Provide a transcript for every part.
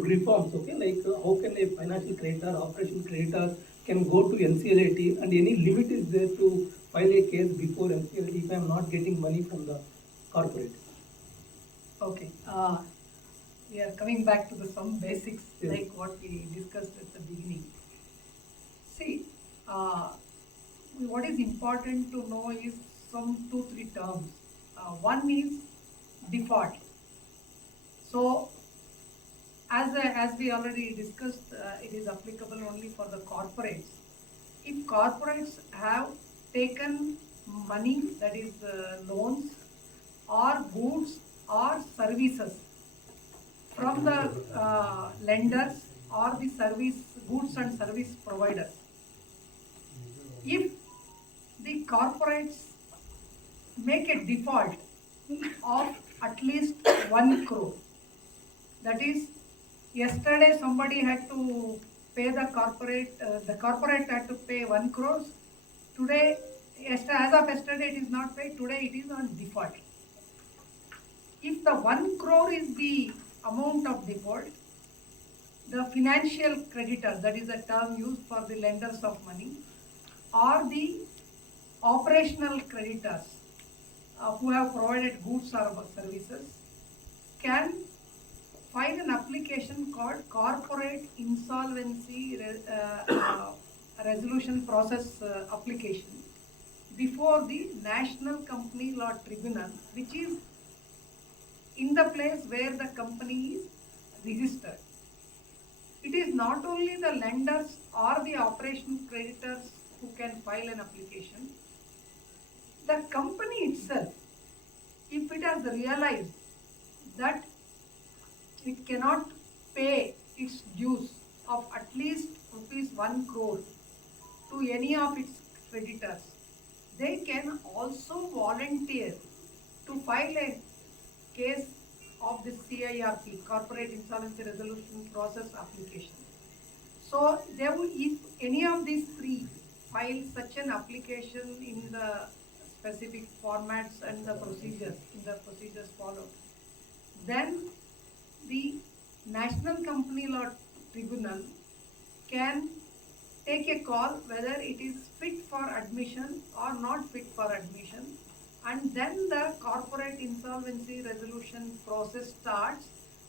reforms, okay, like how can a financial creditor, operation creditor can go to NCLAT, and any limit is there to file a case before NCLAT if I am not getting money from the corporate? Okay. We are coming back to some basics, Yes. like what we discussed at the beginning. See, what is important to know is some 2-3 terms. One is default. So, as we already discussed, it is applicable only for the corporates. If corporates have taken money, that is loans or goods or services from the lenders or the goods and service providers, if the corporates make a default of at least 1 crore, that is, yesterday somebody had to pay the corporate had to pay 1 crore. Today, as of yesterday, it is not paid. Today, it is on default. If the 1 crore is the amount of default, the financial creditors, that is a term used for the lenders of money, or the operational creditors who have provided goods or services, can file an application called Corporate Insolvency Resolution Process application before the National Company Law Tribunal, which is in the place where the company is registered. It is not only the lenders or the operation creditors who can file an application. The company itself, if it has realized that it cannot pay its dues of at least rupees 1 crore to any of its creditors, they can also volunteer to file a case of the CIRP, Corporate Insolvency Resolution Process application. So, if any of these three file such an application in the specific formats and the procedures followed, then the National Company Law Tribunal can take a call whether it is fit for admission or not fit for admission, and then the corporate insolvency resolution process starts,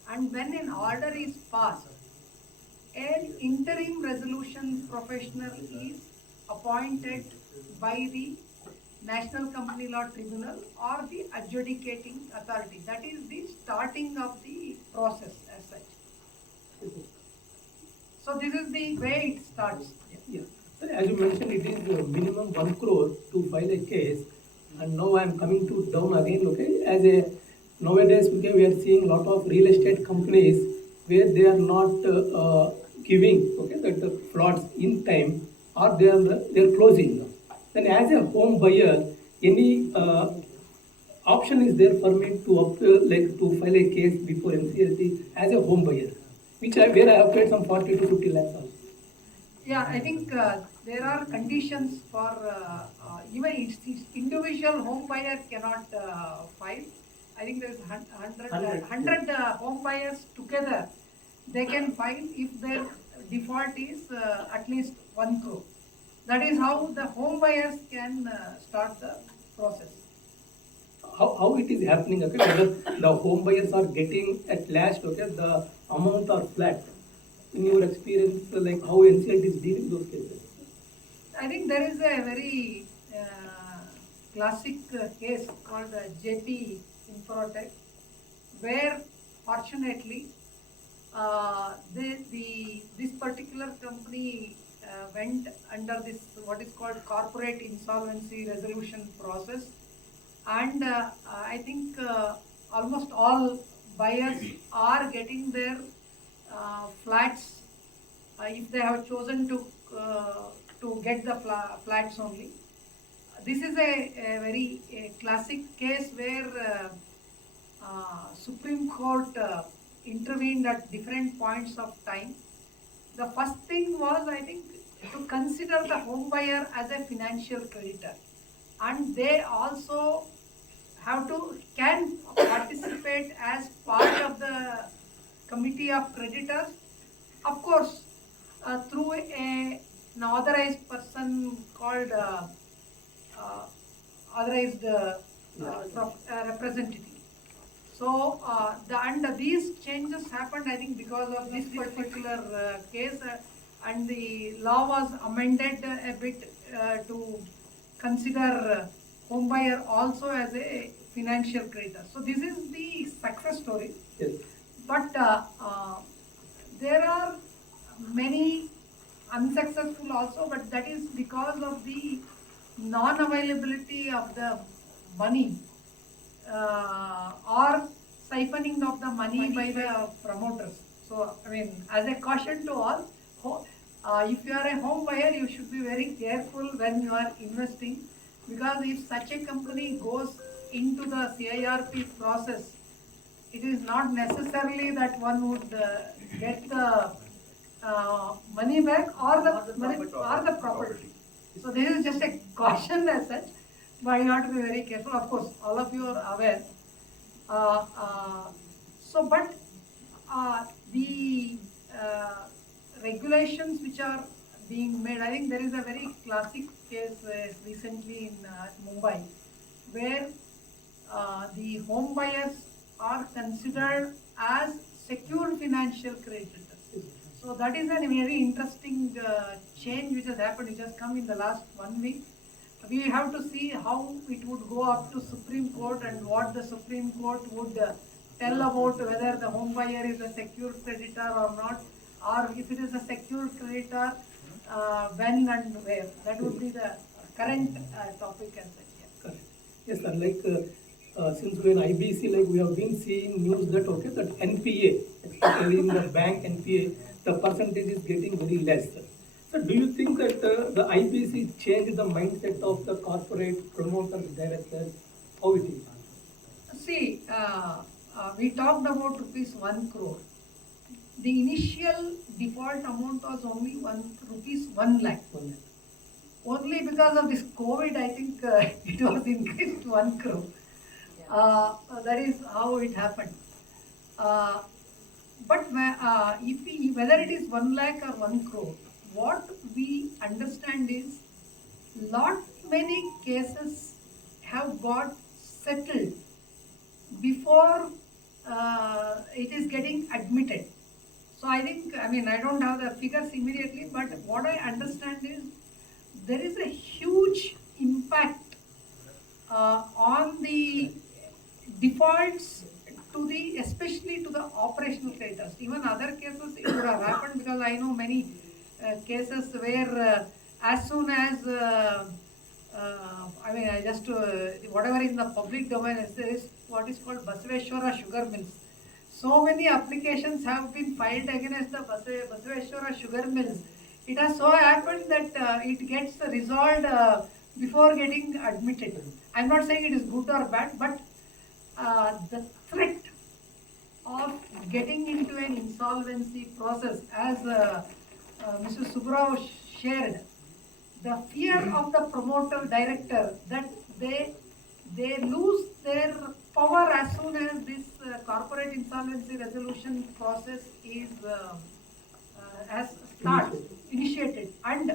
and when an order is passed, an interim resolution professional is appointed by the National Company Law Tribunal or the adjudicating authority. That is the starting of the process as such. So this is the way it starts. Yeah. So as you mentioned, it is minimum 1 crore to file a case, and now I am coming to down again. Okay, as a nowadays, okay, we are seeing a lot of real estate companies where they are not giving, okay, the plots in time, or they are closing. Then as a home buyer, any option is there for me to like to file a case before NCLT as a home buyer, where I have paid some 40 to 50 lakhs also. Yeah, I think there are conditions for even its individual home buyer cannot file. I think there is 100 home buyers together. They can file if their default is at least 1 crore. That is how the home buyers can start the process. How it is happening, okay, whether the home buyers are getting at last, okay, the amount are flat. In your experience, like how NCLT is dealing those cases? I think there is a very classic case called JP Infotech, where fortunately this particular company went under this what is called corporate insolvency resolution process, and I think almost all buyers are getting their flats if they have chosen to get the flats only. This is a very classic case where Supreme Court intervened at different points of time. The first thing was, I think, to consider the home buyer as a financial creditor, and they also can participate as part of the committee of creditors, of course, through an authorized person called uh, authorized representative. So, these changes happened, I think, because of this particular case, and the law was amended a bit to consider home buyer also as a financial creditor. So, this is the success story. Yes. But there are many unsuccessful also, but that is because of the non-availability of the money or siphoning of the money by the promoters. So, I mean, as a caution to all, if you are a home buyer, you should be very careful when you are investing, because if such a company goes into the CIRP process, it is not necessarily that one would get the money back or the property. So this is just a caution as such, but you have to be very careful. Of course, all of you are aware. But the regulations which are being made, I think there is a very classic case recently in Mumbai, where the home buyers are considered as secured financial creditors. So that is a very interesting change which has happened, which has come in the last 1 week. We have to see how it would go up to Supreme Court and what the Supreme Court would tell about whether the home buyer is a secured creditor or not, or if it is a secured creditor, when and where. That would be the current topic as such. Yeah. Correct. Yes, sir. Since we're in IBC, we have been seeing news that that NPA, especially in the bank NPA, the percentage is getting very less. So, do you think that the IBC changed the mindset of the corporate promoters, directors? How it is? See, we talked about ₹1 crore. The initial default amount was only ₹1 lakh. 1 lakh. Only because of this COVID, I think it was increased to 1 crore. That is how it happened. But whether it is 1 lakh or 1 crore, what we understand is lot many cases have got settled before it is getting admitted. So I think, I mean, I don't have the figures immediately, but what I understand is there is a huge impact on the defaults to especially to the operational creditors. Even other cases it would have happened, because I know many cases where as soon as I mean, I just whatever is in the public domain, there is what is called Basaveshwara sugar mills. So many applications have been filed against the Basaveshwara sugar mills. It has so happened that it gets resolved before getting admitted. I'm not saying it is good or bad, but the threat of getting into an insolvency process, as Mr. Subrao shared, the fear of the promoter director that they lose their power as soon as this corporate insolvency resolution process is initiated, and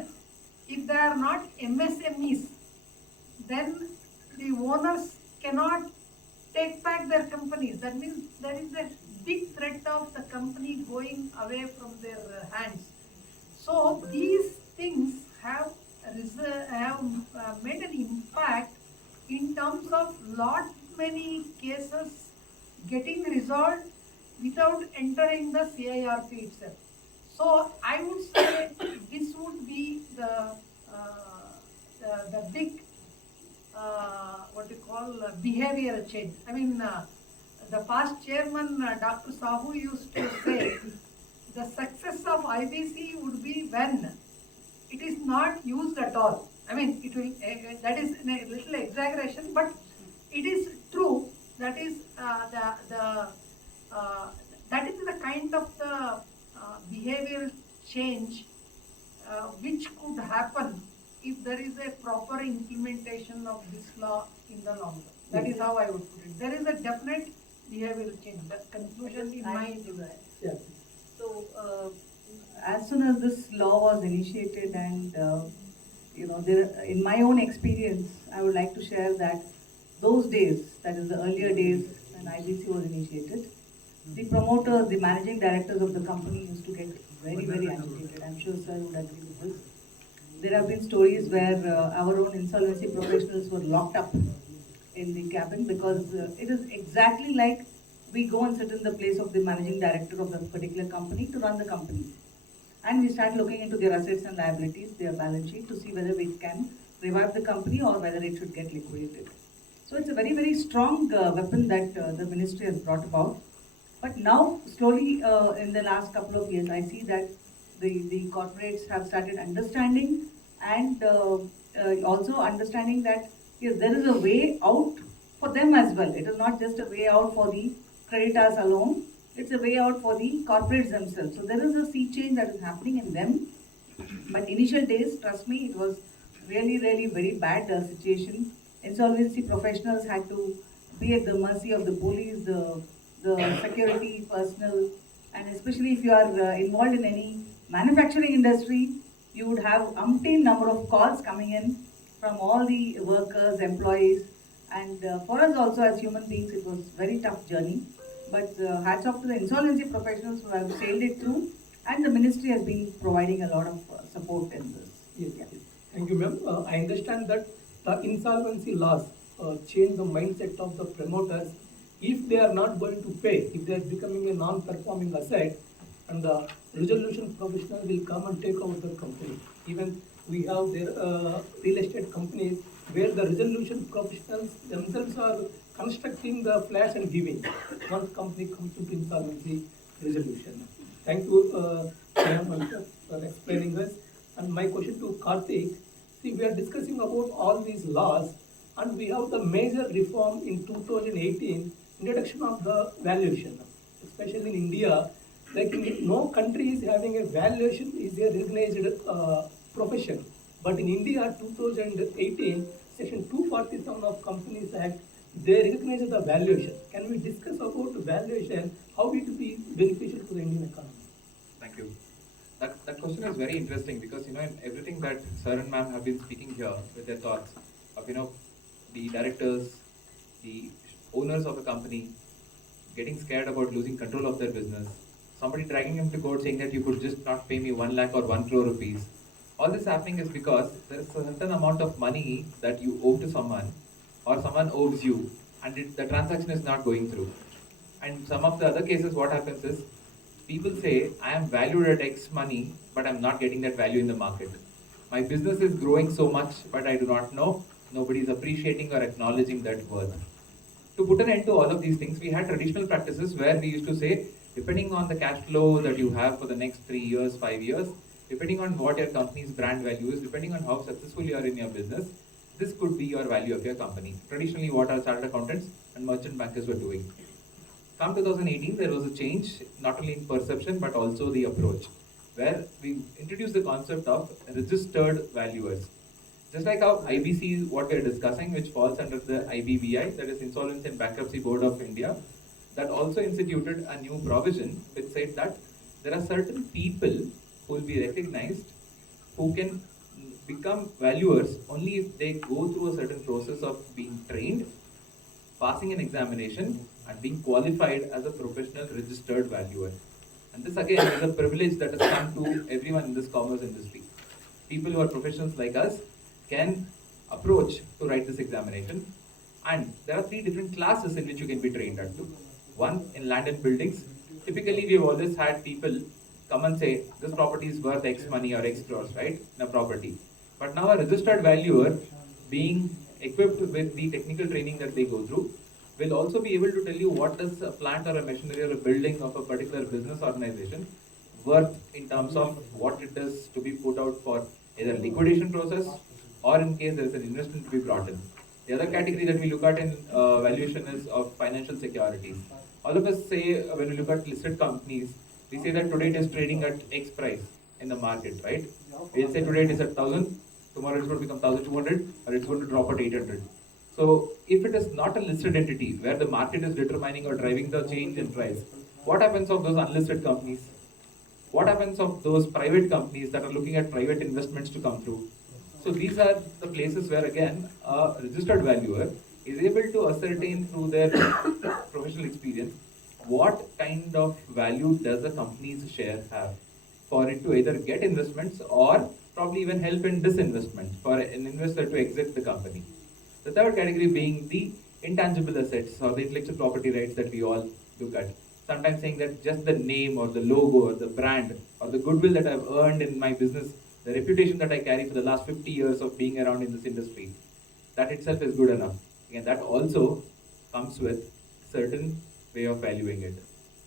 if they are not MSMEs, then the owners cannot take back their companies. That means there is a big threat of the company going away from their hands. So these things have made an impact in terms of lot many cases getting resolved without entering the CIRP itself. So I would say this would be the big what you call behavioral change. I mean, the past chairman Dr. Sahu used to say the success of IBC would be when it is not used at all. I mean, it will that is a little exaggeration, but it is true. That is that is the kind of the behavioral change which could happen if there is a proper implementation of this law in the long run. That is how I would put it. There is a definite behavioral change. That conclusion in my view. Yeah. So, as soon as this law was initiated, and in my own experience, I would like to share that those days, that is the earlier days when IBC was initiated, the promoters, the managing directors of the company used to get very, very agitated. I'm sure sir would agree with this. There have been stories where our own insolvency professionals were locked up in the cabin because it is exactly like we go and sit in the place of the managing director of the particular company to run the company. And we start looking into their assets and liabilities, their balance sheet, to see whether we can revive the company or whether it should get liquidated. So it's a very, very strong weapon that the ministry has brought about. But now, slowly, in the last couple of years, I see that the corporates have started understanding, and also understanding that yes, there is a way out for them as well. It is not just a way out for the creditors alone, it's a way out for the corporates themselves. So there is a sea change that is happening in them. But initial days, trust me, it was really, really very bad situation. Insolvency professionals had to be at the mercy of the police, the security personnel, and especially if you are involved in any manufacturing industry, you would have umpteen number of calls coming in from all the workers, employees, and for us also as human beings, it was very tough journey. But hats off to the insolvency professionals who have sailed it through, and the ministry has been providing a lot of support in this. Yes, yes. Thank you, ma'am. I understand that the insolvency laws change the mindset of the promoters. If they are not going to pay, if they are becoming a non-performing asset, and the resolution professional will come and take over the company. Even we have their real estate companies where the resolution professionals themselves are constructing the flats and giving once company comes into insolvency resolution. Thank you, ma'am, and sir, for explaining this. And my question to Karthik, see, we are discussing about all these laws, and we have the major reform in 2018, introduction of the valuation, especially in India. Like no country is having a valuation is a recognized profession, but in India, 2018, Section 247 of Companies Act, they recognize the valuation. Can we discuss about valuation? How it will be beneficial to the Indian economy? Thank you. That question is very interesting because in everything that sir and ma'am have been speaking here with their thoughts of the directors, the owners of a company getting scared about losing control of their business, somebody dragging him to court saying that you could just not pay me 1 lakh or 1 crore rupees. All this happening is because there is a certain amount of money that you owe to someone or someone owes you, and the transaction is not going through. And some of the other cases, what happens is people say, I am valued at X money, but I'm not getting that value in the market. My business is growing so much, but I do not know. Nobody is appreciating or acknowledging that worth. To put an end to all of these things, we had traditional practices where we used to say, depending on the cash flow that you have for the next 3 years, 5 years, depending on what your company's brand value is, depending on how successful you are in your business, this could be your value of your company. Traditionally, what our chartered accountants and merchant bankers were doing. Come 2018, there was a change, not only in perception, but also the approach, where we introduced the concept of registered valuers. Just like how IBC is what we are discussing, which falls under the IBBI, that is Insolvency and Bankruptcy Board of India, that also instituted a new provision which said that there are certain people who will be recognized who can become valuers only if they go through a certain process of being trained, passing an examination, and being qualified as a professional registered valuer. And this again is a privilege that has come to everyone in this commerce industry. People who are professionals like us can approach to write this examination. And there are 3 different classes in which you can be trained at. One, in land and buildings. Typically, we have always had people come and say, this property is worth X money or X crores, right, in a property. But now a registered valuer, being equipped with the technical training that they go through, will also be able to tell you what does a plant or a machinery or a building of a particular business organization worth in terms of what it is to be put out for either liquidation process or in case there is an investment to be brought in. The other category that we look at in valuation is of financial securities. All of us say when we look at listed companies, we say that today it is trading at X price in the market, right? We'll say today it is at 1,000, tomorrow it's going to become 1,200, or it's going to drop at 800. So if it is not a listed entity where the market is determining or driving the change in price, What happens of those unlisted companies? What happens of those private companies that are looking at private investments to come through? So these are the places where again a registered valuer is able to ascertain through their professional experience what kind of value does a company's share have for it to either get investments or probably even help in disinvestment for an investor to exit the company. The third category being the intangible assets or the intellectual property rights that we all look at. Sometimes saying that just the name or the logo or the brand or the goodwill that I've earned in my business, the reputation that I carry for the last 50 years of being around in this industry, that itself is good enough. Again, that also comes with certain way of valuing it.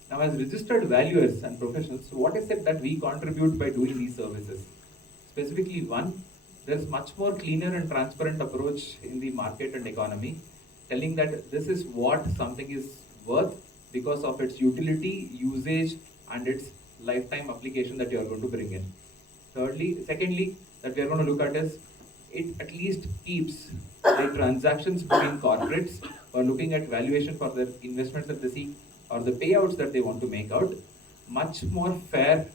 Now, as registered valuers and professionals, what is it that we contribute by doing these services? Specifically, one, there's much more cleaner and transparent approach in the market and economy, telling that this is what something is worth because of its utility, usage, and its lifetime application that you are going to bring in. Secondly, that we are going to look at is it at least keeps the transactions between corporates or looking at valuation for their investments that they seek or the payouts that they want to make out much more fair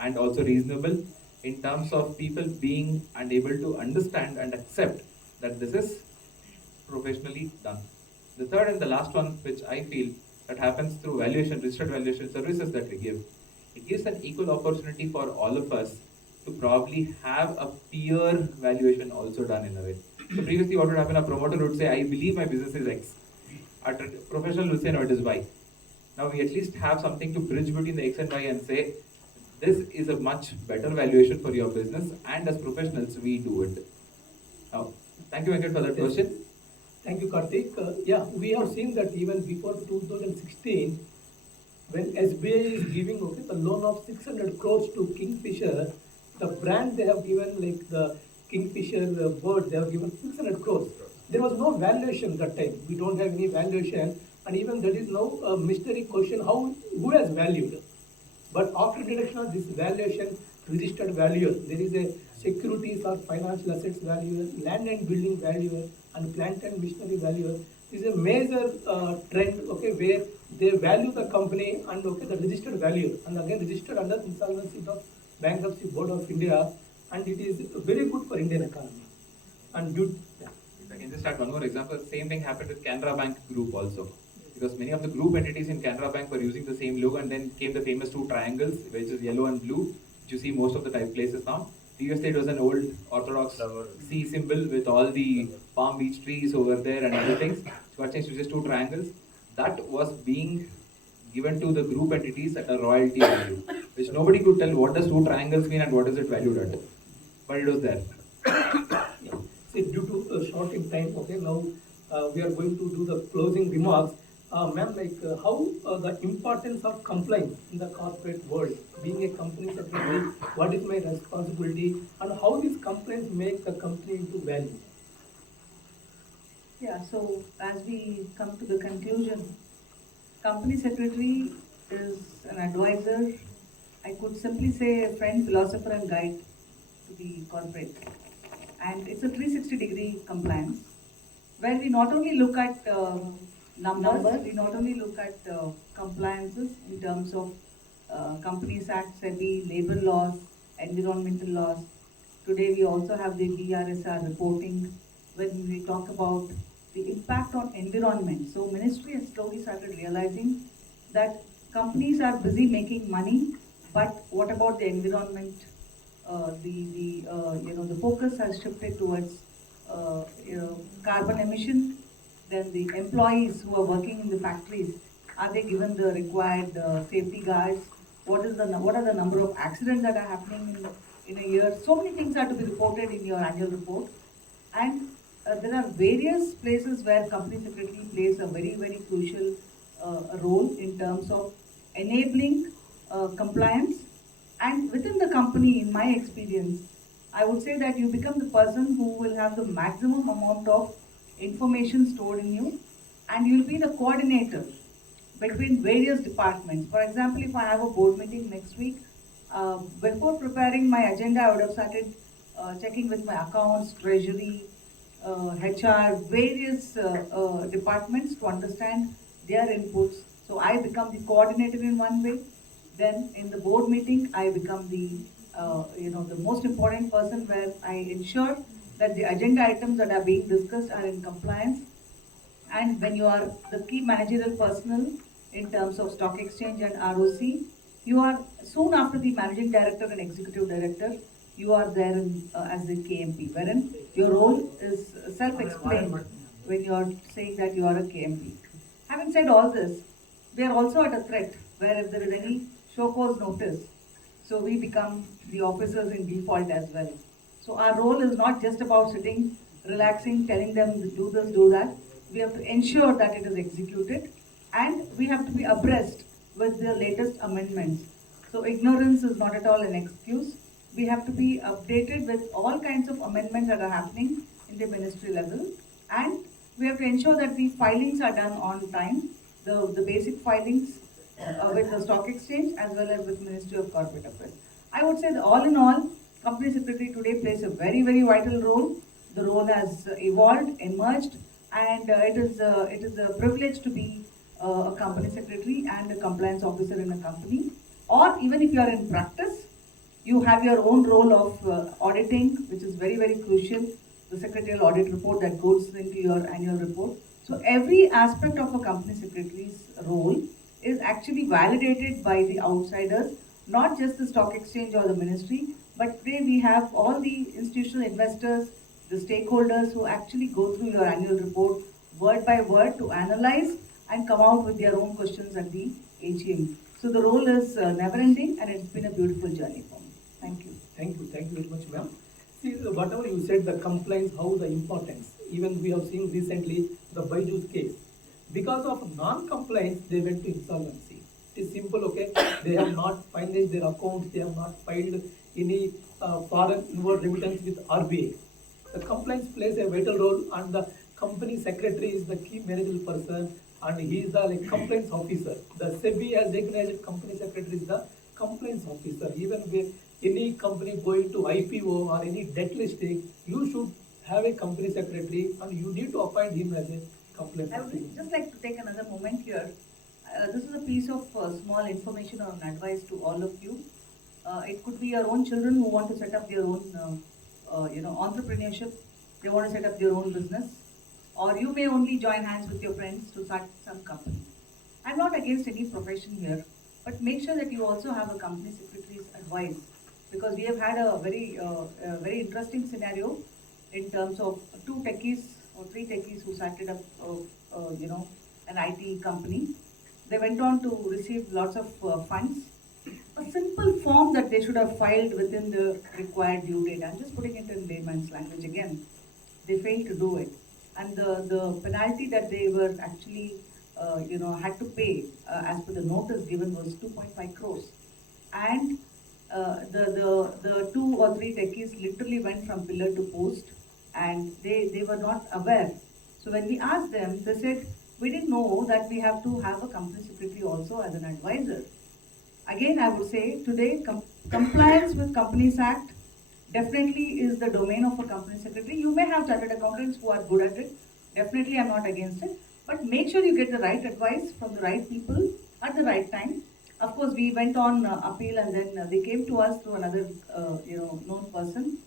and also reasonable in terms of people being and able to understand and accept that this is professionally done. The third and the last one, which I feel that happens through valuation, registered valuation services that we give, it gives an equal opportunity for all of us to probably have a peer valuation also done in a way. So previously what would happen, a promoter would say, I believe my business is X. A professional would say, no, it is Y. Now we at least have something to bridge between the X and Y and say, this is a much better valuation for your business, and as professionals, we do it. Now, thank you, Venkat, for that question. Thank you, Karthik. Yeah, we have seen that even before 2016, when SBI is giving the loan of 600 crores to Kingfisher, the brand they have given, like the Kingfisher bird, they have given 600 crores. There was no valuation that time. We don't have any valuation, and even that is now a mystery question: who has valued? But after introduction of this valuation, registered valuer, there is a securities or financial assets valuer, land and building valuer, and plant and machinery valuer. This is a major trend, where they value the company and the registered valuer, and again registered under insolvency of Bankruptcy Board of India, and it is very good for Indian economy. And yeah. If I can just add one more example, same thing happened with Canara Bank Group also. Because many of the group entities in Canara Bank were using the same logo, and then came the famous two triangles, which is yellow and blue, which you see most of the type places now. Previously it was an old orthodox C symbol with all the palm beach trees over there and other things. It got changed to just two triangles. That was being given to the group entities at a royalty value, which nobody could tell what does two triangles mean and what is it valued at. But it was there. Yeah. See, due to short in time, now we are going to do the closing remarks. Ma'am, how the importance of compliance in the corporate world, being a company secretary, what is my responsibility, and how these compliance make the company into value? Yeah, so as we come to the conclusion, company secretary is an advisor, I could simply say a friend, philosopher and guide to the corporate. And it's a 360-degree compliance, where we not only look at numbers, we not only look at compliances in terms of Companies Act, SEBI, labor laws, environmental laws. Today we also have the BRSR reporting when we talk about the impact on environment. So Ministry has slowly started realizing that companies are busy making money, but what about the environment? The focus has shifted towards carbon emission. Then the employees who are working in the factories, are they given the required safety guards? What are the number of accidents that are happening in a year? So many things are to be reported in your annual report. And there are various places where company secretary plays a very, very crucial role in terms of enabling compliance. And within the company, in my experience, I would say that you become the person who will have the maximum amount of information stored in you, and you will be the coordinator between various departments. For example, if I have a board meeting next week, before preparing my agenda, I would have started checking with my accounts, treasury, HR, various departments to understand their inputs. So I become the coordinator in one way. Then in the board meeting, I become the most important person where I ensure that the agenda items that are being discussed are in compliance. And when you are the key managerial personnel in terms of stock exchange and ROC, you are soon after the managing director and executive director, you are there as the KMP, wherein your role is self-explained when you are saying that you are a KMP. Having said all this, we are also at a threat where if there is any show cause notice, so we become the officers in default as well. So our role is not just about sitting, relaxing, telling them to do this, do that. We have to ensure that it is executed, and we have to be abreast with the latest amendments. So ignorance is not at all an excuse. We have to be updated with all kinds of amendments that are happening in the ministry level, and we have to ensure that the filings are done on time, the basic filings with the stock exchange as well as with Ministry of Corporate Affairs. I would say that all in all, company secretary today plays a very, very vital role. The role has evolved, emerged, and it is a privilege to be a company secretary and a compliance officer in a company. Or even if you are in practice, you have your own role of auditing, which is very, very crucial. The secretarial audit report that goes into your annual report. So every aspect of a company secretary's role is actually validated by the outsiders, not just the stock exchange or the ministry, but today we have all the institutional investors, the stakeholders who actually go through your annual report word by word to analyze and come out with their own questions at the AGM. So the role is never ending, and it's been a beautiful journey for me. Thank you. Thank you very much, ma'am. See, whatever you said, the compliance, how the importance, even we have seen recently the Baiju's case. Because of non-compliance, they went to insolvency. It is simple, okay? They have not finalized their accounts, they have not filed any foreign inward remittance with RBI. The compliance plays a vital role, and the company secretary is the key managerial person, and he is the compliance officer. The SEBI has recognized company secretary is the compliance officer. Even with any company going to IPO or any debt listing, you should have a company secretary, and you need to appoint him as a compliance I secretary. would just like to take another moment here. This is a piece of small information or an advice to all of you. It could be your own children who want to set up their own, entrepreneurship. They want to set up their own business, or you may only join hands with your friends to start some company. I'm not against any profession here, but make sure that you also have a company secretary's advice, because we have had a very interesting scenario in terms of two techies or three techies who started up, an IT company. They went on to receive lots of funds. A simple form that they should have filed within the required due date. I'm just putting it in layman's language again. They failed to do it, and the penalty that they were actually, had to pay as per the notice given was 2.5 crores. And the two or three techies literally went from pillar to post, and they were not aware. So when we asked them, they said, we didn't know that we have to have a company secretary also as an advisor. Again, I would say today, compliance with Companies Act definitely is the domain of a company secretary. You may have chartered accountants who are good at it. Definitely, I'm not against it. But make sure you get the right advice from the right people at the right time. Of course, we went on appeal, and then they came to us through another, known person.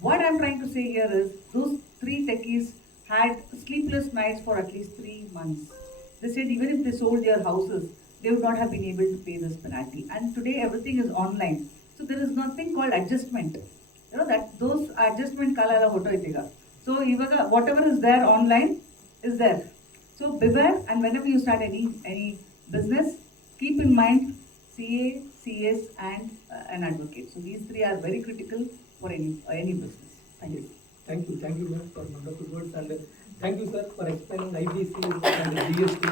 What I'm trying to say here is those three techies had sleepless nights for at least 3 months. They said even if they sold their houses, they would not have been able to pay this penalty. And today everything is online. So there is nothing called adjustment. You know that those adjustment kalala hoto itega. So ivaga whatever is there online is there. So beware, and whenever you start any business, keep in mind CA, CS, and an advocate. So these three are very critical for any business. Thank you. Thank you, ma'am, for wonderful words, and thank you, sir, for explaining IBC and the GST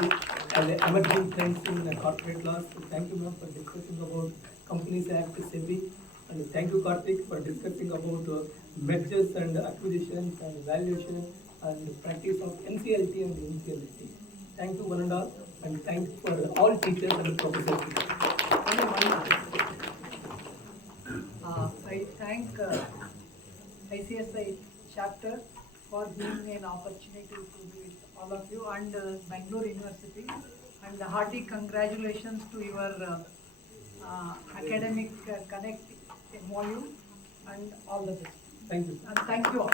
and the emerging trends in corporate laws. Thank you, ma'am, for discussing about Companies Act, SEBI, and thank you, Karthik, for discussing about mergers and acquisitions and valuation and practice of NCLT and NCLT. Thank you, one and thank you for all teachers and professors. I thank ICSI chapter for giving me an opportunity to be with all of you, and Bangalore University. and hearty congratulations to your academic connect MOU and all the best. Thank you. And thank you all.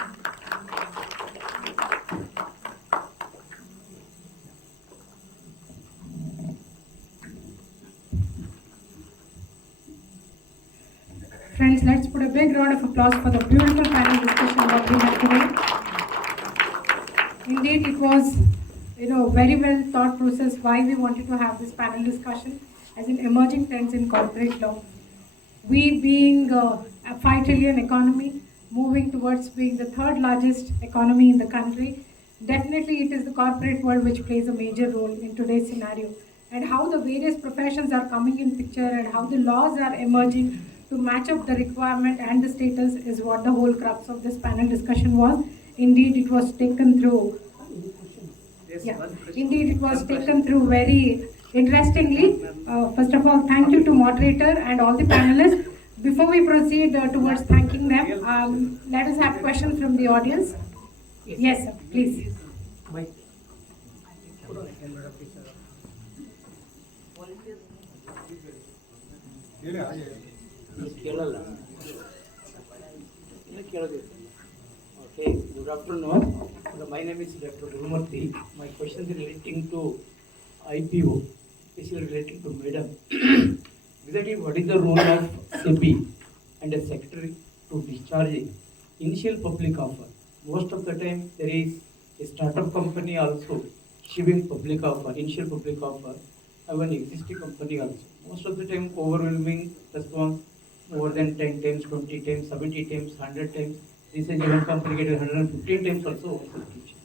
Friends, let's put a big round of applause for the beautiful panel discussion that we had today. Indeed, it was, very well thought process why we wanted to have this panel discussion as in emerging trends in corporate law. We being a 5 trillion economy, moving towards being the third largest economy in the country, definitely it is the corporate world which plays a major role in today's scenario. And how the various professions are coming in picture and how the laws are emerging to match up the requirement and the status is what the whole crux of this panel discussion was. Indeed, it was taken through. Indeed, it was taken through very interestingly. First of all, thank you to moderator and all the panelists. Before we proceed towards thanking them, let us have questions from the audience. Yes, sir, please. Mike. Okay, good afternoon. My name is Dr. Gurumurthy. My question is relating to IPO, especially relating to Madam. Exactly what is the role of SEBI and a secretary to discharging initial public offer? Most of the time there is a startup company also giving public offer, initial public offer, of an existing company also. Most of the time overwhelming response, more than 10 times, 20 times, 70 times, 100 times. Recently one company get 115 times also oversubscription.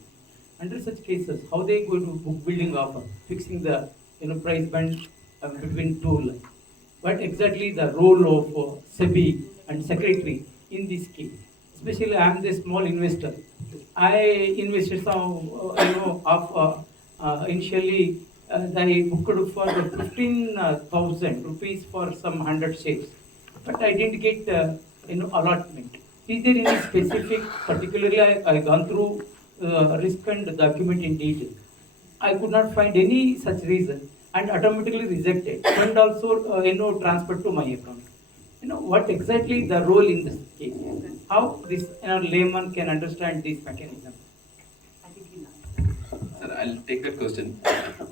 Under such cases, how they go to book building offer, fixing the price band between two lines. What exactly the role of SEBI and secretary in this case? Especially I am the small investor. I invested some, initially they booked for 15,000 rupees for some 100 shares, but I didn't get allotment. Is there any specific, particularly I gone through risk and document in detail. I could not find any such reason and automatically rejected. Fund also transferred to my account. What exactly the role in this case? How this layman can understand this mechanism? Sir, I'll take that question.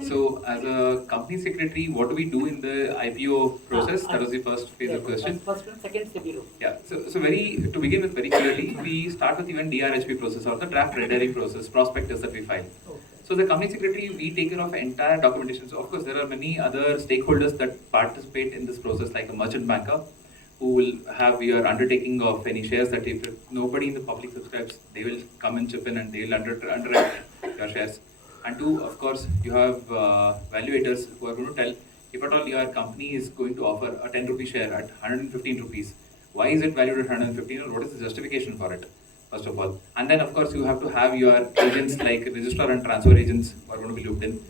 So, as a company secretary, what do we do in the IPO process? That was the first phase of question. First one, second SEBI role. Yeah. So to begin with, very clearly, we start with even DRHP process or the draft red herring process, prospectus that we file. So the company secretary, we take care of entire documentation. So of course, there are many other stakeholders that participate in this process, like a merchant banker, who will have your undertaking of any shares that if nobody in the public subscribes, they will come and chip in and they will underwrite your shares. And two, of course, you have valuators who are going to tell if at all your company is going to offer a 10 rupee share at 115 rupees, why is it valued at 115 or what is the justification for it, first of all. And then, of course, you have to have your agents like registrar and transfer agents who are going to be looped in,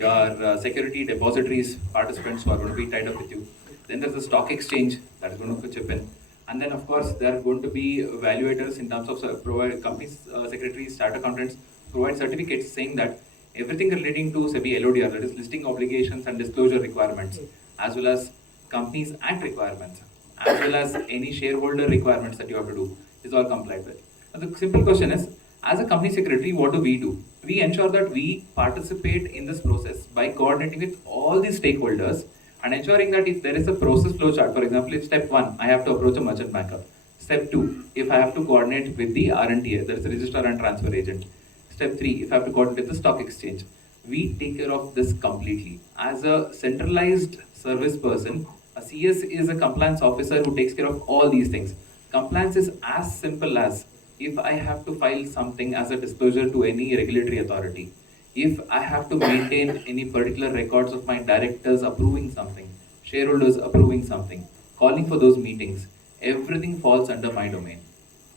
your security depositories participants who are going to be tied up with you. Then there's the stock exchange that is going to chip in. And then, of course, there are going to be evaluators in terms of provide companies, secretaries, chartered accountants, provide certificates saying that everything relating to SEBI LODR, that is listing obligations and disclosure requirements, as well as companies act requirements, as well as any shareholder requirements that you have to do, is all complied with. Now, the simple question is, as a company secretary, what do? We ensure that we participate in this process by coordinating with all the stakeholders and ensuring that if there is a process flow chart, for example, if step 1, I have to approach a merchant banker. Step 2, if I have to coordinate with the RNTA, that is the registrar and transfer agent. Step 3, if I have to coordinate with the stock exchange. We take care of this completely. As a centralized service person, a CS is a compliance officer who takes care of all these things. Compliance is as simple as if I have to file something as a disclosure to any regulatory authority, if I have to maintain any particular records of my directors approving something, shareholders approving something, calling for those meetings, everything falls under my domain.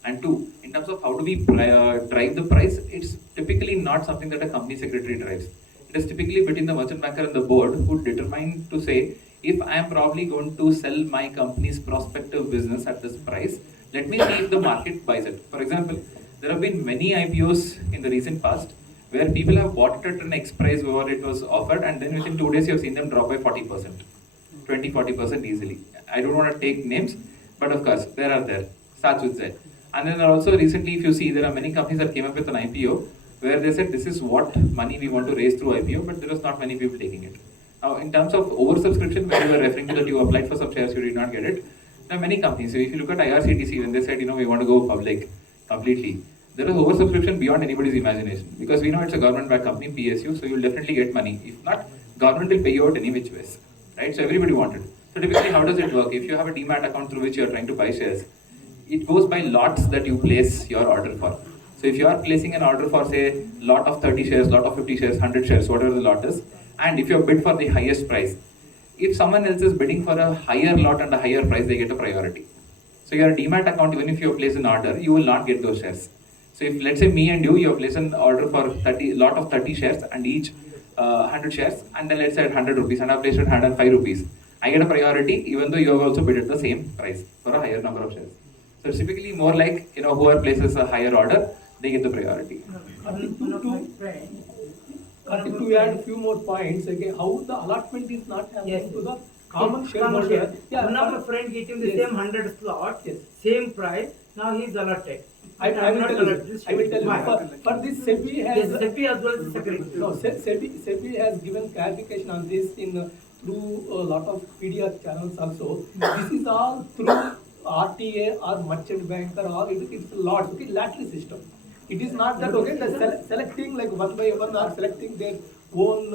And two, in terms of how do we drive the price, it's typically not something that a company secretary drives. It is typically between the merchant banker and the board who determine to say, if I am probably going to sell my company's prospective business at this price, let me see if the market buys it. For example, there have been many IPOs in the recent past where people have bought it at an X price where it was offered, and then within 2 days you have seen them drop by 40%, 20-40% easily. I don't want to take names, but of course there are there. Starts with Z. And then also recently, if you see, there are many companies that came up with an IPO where they said this is what money we want to raise through IPO, but there was not many people taking it. Now, in terms of oversubscription, where you were referring to that you applied for some shares, you did not get it. There are many companies. So if you look at IRCTC, when they said, we want to go public completely, there was oversubscription beyond anybody's imagination. Because we know it's a government-backed company, PSU, so you'll definitely get money. If not, government will pay you out any which ways, right? So everybody wanted. So typically, how does it work? If you have a demat account through which you are trying to buy shares, it goes by lots that you place your order for. So if you are placing an order for, say, lot of 30 shares, lot of 50 shares, 100 shares, whatever the lot is, and if you bid for the highest price, if someone else is bidding for a higher lot and a higher price, they get a priority. So your demat account, even if you place an order, you will not get those shares. So if, let's say, me and you have placed an order for lot of 30 shares and each 100 shares, and then let's say at 100 rupees, and I placed at 105 rupees, I get a priority even though you have also bid at the same price for a higher number of shares. So it's typically more like, whoever places a higher order, they get the priority. Karthik, to add a few more points, okay, how the allotment is not happening to the common shareholder. Yeah, one of the friend getting the same 100 slot, same price, now he is allotted. I will tell you. For this, SEBI has. Yes, SEBI as well as the secretary. No, SEBI has given clarification on this through a lot of PDF channels also. This is all through RTA or merchant banker, or it's lots, okay, lottery system. It is not that, okay, the selecting like one by one or selecting their own,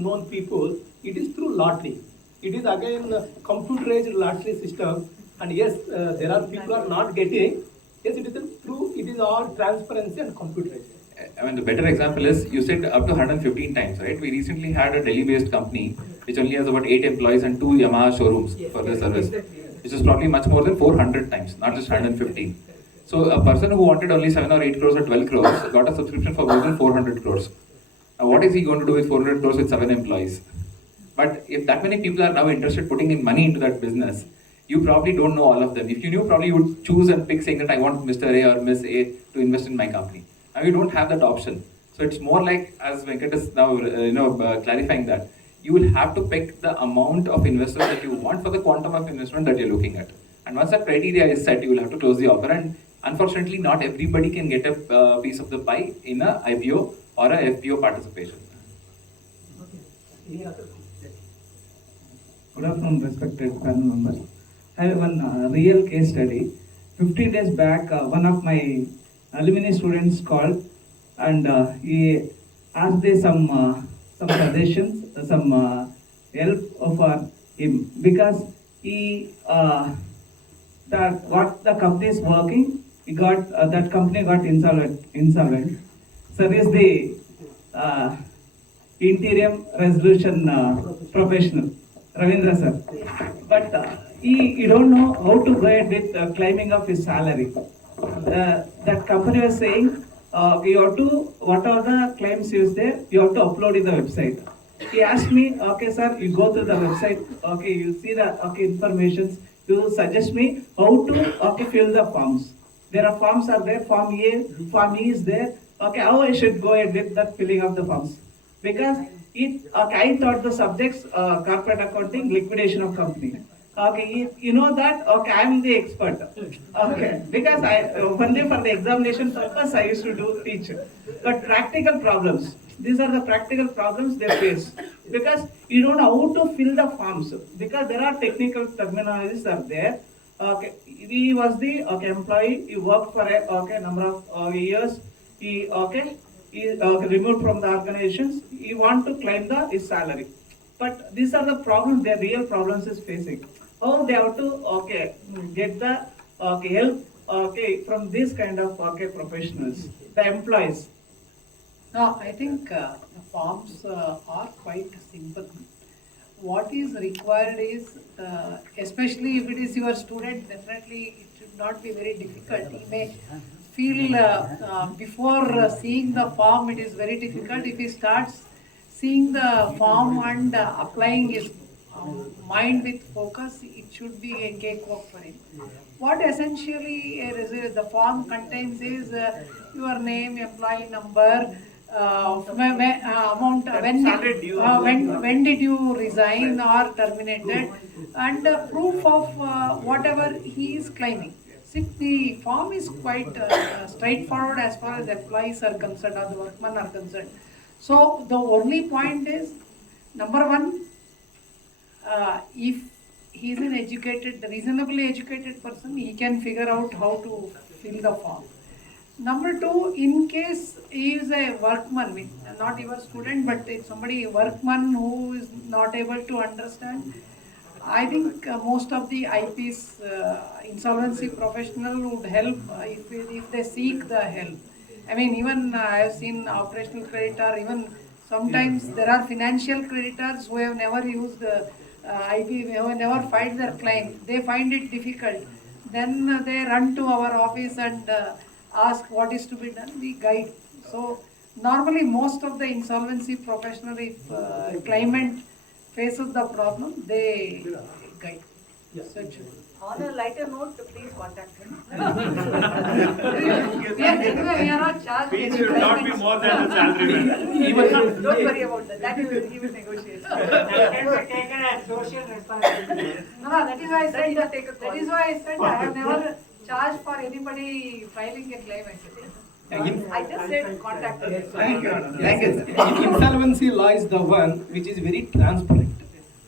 known people. It is through lottery. It is again computerized lottery system, and yes, there are people are not getting. Yes, it is all transparency and computerized. I mean, the better example is, you said up to 115 times, right? We recently had a Delhi-based company which only has about 8 employees and 2 Yamaha showrooms for their service, which is probably much more than 400 times, not just 115. So a person who wanted only 7 or 8 crores or 12 crores got a subscription for more than 400 crores. Now, what is he going to do with 400 crores with 7 employees? But if that many people are now interested putting in money into that business, you probably don't know all of them. If you knew, probably you would choose and pick saying that I want Mr. A or Miss A to invest in my company. Now you don't have that option. So it's more like, as Venkat is now clarifying that, you will have to pick the amount of investors that you want for the quantum of investment that you're looking at. And once that criteria is set, you will have to close the offer. And unfortunately, not everybody can get a piece of the pie in a IPO or a FPO participation. Good afternoon, respected panel members. I have one real case study. 15 days back, one of my alumni students called, and he asked me some suggestions, some help for him, because he what the company is working, he got that company got insolvent. Sir is the interim resolution professional, Ravindra sir. But he don't know how to go ahead with claiming of his salary. That company was saying, you have to, whatever the claims is there, you have to upload in the website. He asked me, okay sir, you go to the website, okay, you see the informations, you suggest me how to fill the forms. There are forms are there, form A, form E is there. Okay, how I should go ahead with that filling of the forms? Because I thought the subjects corporate accounting, liquidation of company. Okay, you know that, okay, I am the expert. Okay, because only for the examination purpose I used to teach. But practical problems, these are the practical problems they face. Because you don't know how to fill the forms. Because there are technical terminologies are there. Okay, he was the employee, he worked for a number of years. He removed from the organizations. He want to claim his salary. But these are the problems, their real problems is facing. How they have to get the help from this kind of professionals, the employees. Now, I think the forms are quite simple. What is required is, especially if it is your student, definitely it should not be very difficult. He may feel before seeing the form it is very difficult. If he starts seeing the form and applying his mind with focus, it should be a cakewalk for him. What essentially the form contains is your name, employee number, amount, when did you resign or terminated, and proof of whatever he is claiming. See, the form is quite straightforward as far as employees are concerned or the workmen are concerned. So the only point is, number one, if he is an educated, reasonably educated person, he can figure out how to fill the form. Number two, in case he is a workman, not your student, but if somebody, workman who is not able to understand, I think most of the IPs, insolvency professional would help if they seek the help. I mean, even I have seen operational creditor, even sometimes there are financial creditors who have never used IP, who have never filed their claim. They find it difficult. Then they run to our office and ask what is to be done. We guide. So normally most of the insolvency professional, if claimant faces the problem, they guide. So it should be. On a lighter note, please contact him. Anyway, we are not charged. Fees should not be more than the salary. Don't worry about that. That he will negotiate. That can be taken as social responsibility. No, that is why I said, That take a call. that is why I said I have never charged for anybody filing a claim, I said. I just said contact him. Thank you. Insolvency law is the one which is very transparent.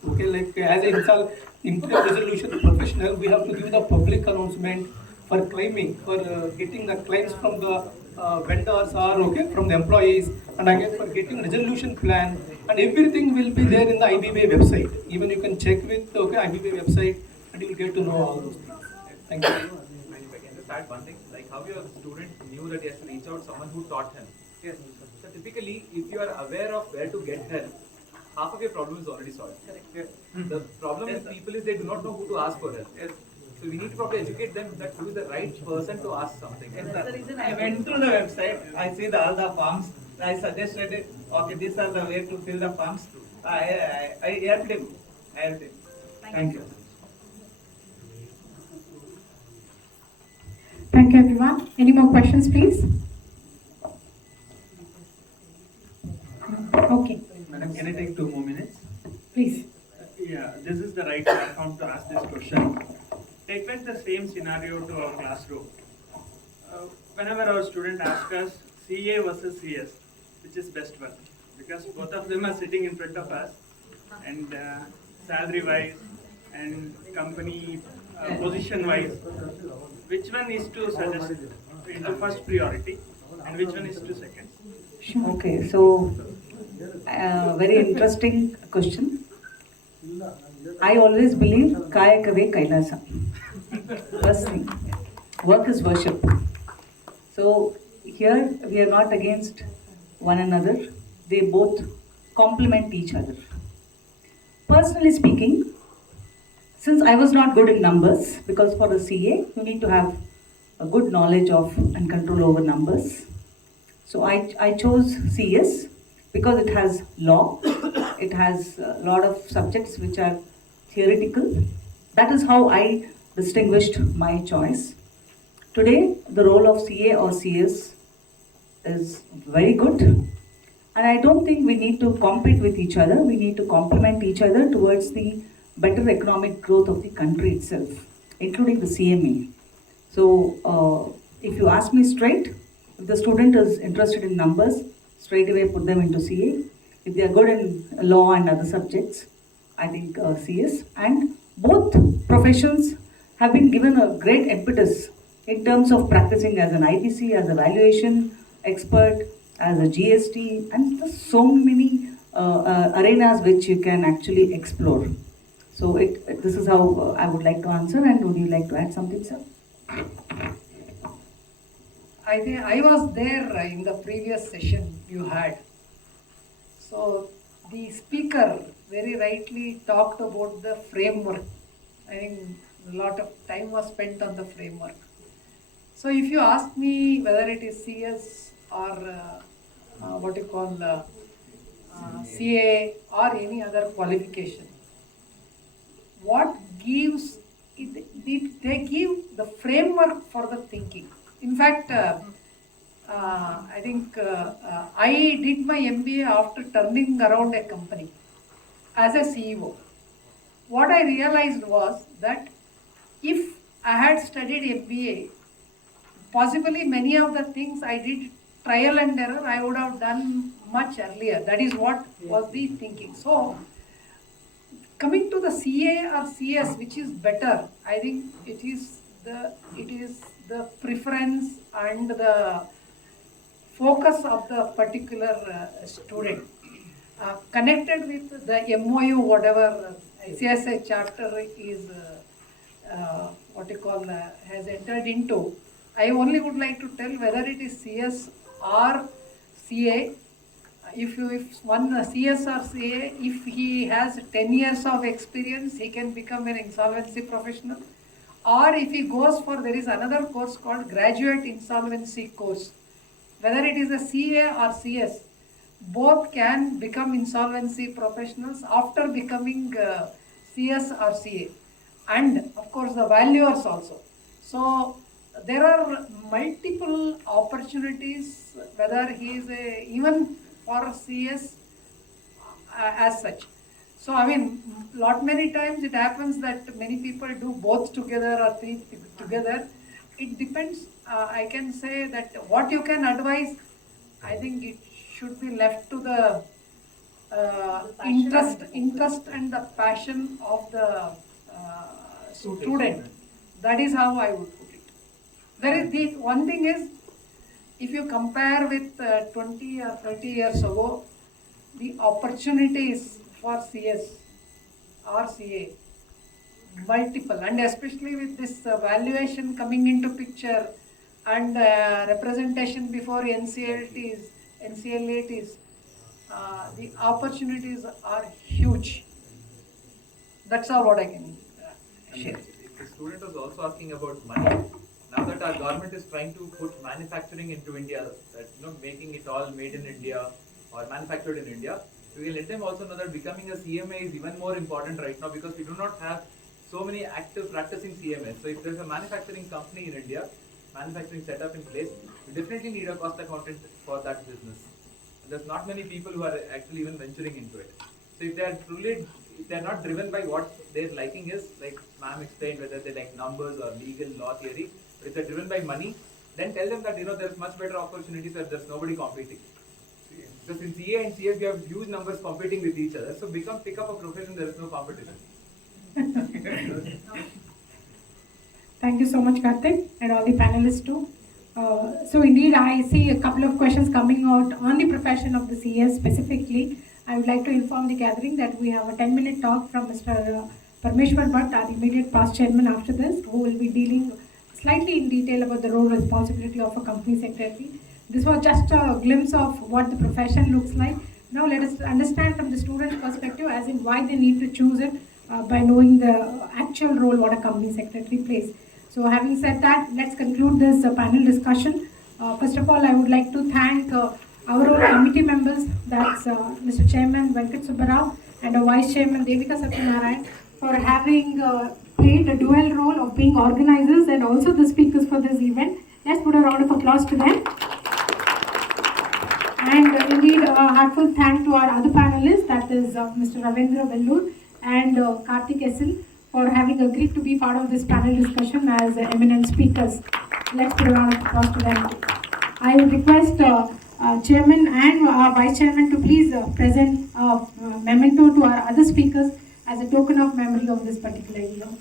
Okay, like as an interim resolution professional, we have to give the public announcement for claiming, for getting the claims from the vendors or from the employees, and again for getting resolution plan, and everything will be there in the IBBA website. Even you can check with IBBA website, and you will get to know all those things. Thank you. If I can just add one thing, like how your student knew that he has to reach out someone who taught him. Yes. So typically, if you are aware of where to get help, half of your problem is already solved. Correct. Yes. The problem with people is they do not know who to ask for help. Yes. So we need to probably educate them that who is the right person to ask something. That's the reason I went through the website, I see all the forms, I suggested it, okay, these are the way to fill the forms. I helped him. Thank you. Thank you, everyone. Any more questions, please? Okay, Madam, can I take 2 more minutes? please. Yeah, this is the right platform to ask this question. Take back the same scenario to our classroom. Whenever our student asks us CA versus CS, which is best one? Because both of them are sitting in front of us, and salary wise and company position wise, which one is to suggest into first priority and which one is to second? Okay, so very interesting question. I always believe Kaya Kave Kailasa. First thing, work is worship. So here we are not against one another. They both complement each other. Personally speaking, since I was not good in numbers, because for the CA you need to have a good knowledge of and control over numbers. So I chose CS because it has law, it has a lot of subjects which are theoretical. That is how I distinguished my choice. Today, the role of CA or CS is very good, and I don't think we need to compete with each other. We need to complement each other towards the better economic growth of the country itself, including the CME. So, if you ask me straight, if the student is interested in numbers, straight away put them into CA. If they are good in law and other subjects, I think CS. And both professions have been given a great impetus in terms of practicing as an IPC, as a valuation expert, as a GST, and there's so many arenas which you can actually explore. So this is how I would like to answer. And would you like to add something, sir? I think I was there in the previous session you had. So the speaker very rightly talked about the framework. I think a lot of time was spent on the framework. So if you ask me whether it is CS or what you call CA or any other qualification, what gives it, they give the framework for the thinking. In fact, I think I did my MBA after turning around a company as a CEO. What I realized was that if I had studied MBA, possibly many of the things I did trial and error, I would have done much earlier. That is what was the thinking. So, coming to the CA or CS, which is better, I think it is the preference and the focus of the particular student. Connected with the MOU, whatever ICSI chapter is has entered into, I only would like to tell whether it is CS or CA. If one CS or CA, if he has 10 years of experience, he can become an insolvency professional. Or if he goes for, there is another course called graduate insolvency course. Whether it is a CA or CS, both can become insolvency professionals after becoming CS or CA. And of course the valuers also. So there are multiple opportunities, whether he is even for CS as such. So I mean, many times it happens that many people do both together or three together. It depends. I can say that what you can advise, I think it should be left to the interest and the passion of the student. That is how I would put it. There is the one thing is, if you compare with 20 or 30 years ago, the opportunities for CS or CA multiple, and especially with this valuation coming into picture and representation before NCLATs, the opportunities are huge. That's all what I can share. The student was also asking about money. Now that our government is trying to put manufacturing into India, that making it all made in India or manufactured in India, we will let them also know that becoming a CMA is even more important right now, because we do not have so many active practicing CMAs. So if there's a manufacturing company in India, manufacturing setup in place, we definitely need a cost accountant for that business. And there's not many people who are actually even venturing into it. So if they're not driven by what their liking is, like ma'am explained, whether they like numbers or legal law theory, but if they're driven by money, then tell them that there's much better opportunities where there's nobody competing. Because in CA and CS we have huge numbers competing with each other. So pick up a profession, there is no competition. Thank you so much, Karthik, and all the panelists too. So indeed, I see a couple of questions coming out on the profession of the CS specifically. I would like to inform the gathering that we have a 10-minute talk from Mr. Parmeshwar Bhatt, our immediate past chairman after this, who will be dealing slightly in detail about the role responsibility of a company secretary. This was just a glimpse of what the profession looks like. Now let us understand from the student's perspective as in why they need to choose it by knowing the actual role what a company secretary plays. So having said that, let's conclude this panel discussion. First of all, I would like to thank our own committee members, that's Mr. Chairman Venkat Subbarao and our Vice Chairman Devika Satyanarayan, for having played a dual role of being organizers and also the speakers for this event. Let's put a round of applause to them. And indeed, a heartfelt thank to our other panelists, that is Mr. Ravindra Vellur and Karthik Essil, for having agreed to be part of this panel discussion as eminent speakers. Let's put a round of applause to them. I would request Chairman and Vice Chairman to please present a memento to our other speakers as a token of memory of this particular event.